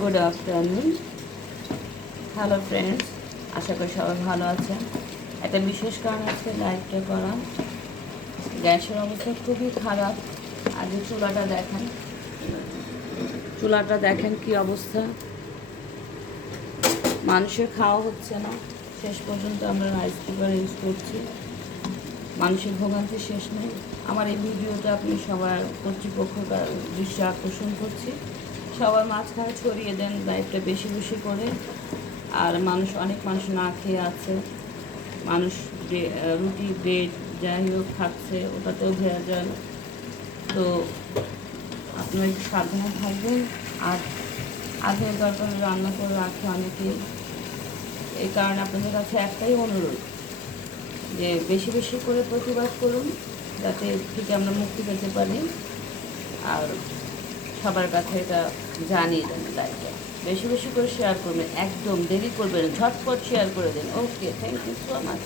Good afternoon. Hello friends, আশা করি সবাই ভালো আছেন। একটা বিশেষ কারণ আজকে লাইভটা করা। গ্যাসের অবস্থা খুবই খারাপ। আগে চুলাটা দেখেন কি অবস্থা। মানুষের খাওয়া হচ্ছে না, শেষ পর্যন্ত আমরা রাইস কুকার ইউজ করছি। মানুষের ভোগান্তি শেষ নেই। আমার এই ভিডিওটা আপনি সবার কর্তৃপক্ষের দৃষ্টি আকর্ষণ করছি। সবার মাঝখানে ছড়িয়ে দেন লাইভটা বেশি বেশি করে। আর অনেক মানুষ না খেয়ে আছে। মানুষ রুটি ব্রেড যাই হোক খাচ্ছে, ওটাতেও ভেজাল। তো আপনারা একটু সাবধানে থাকবেন। আর আধের দরকার রান্না করে রাখে অনেকেই। এই কারণে আপনাদের কাছে একটাই অনুরোধ যে বেশি বেশি করে প্রতিবাদ করুন, যাতে থেকে আমরা মুক্তি পেতে পারি। আর সবার কাছে এটা জানিয়ে দেন লাইভটা। বেশি বেশি করে শেয়ার করবেন, একদম দেরি করবেন, ঝটপট শেয়ার করে দেন। ওকে, থ্যাংক ইউ সো মাচ।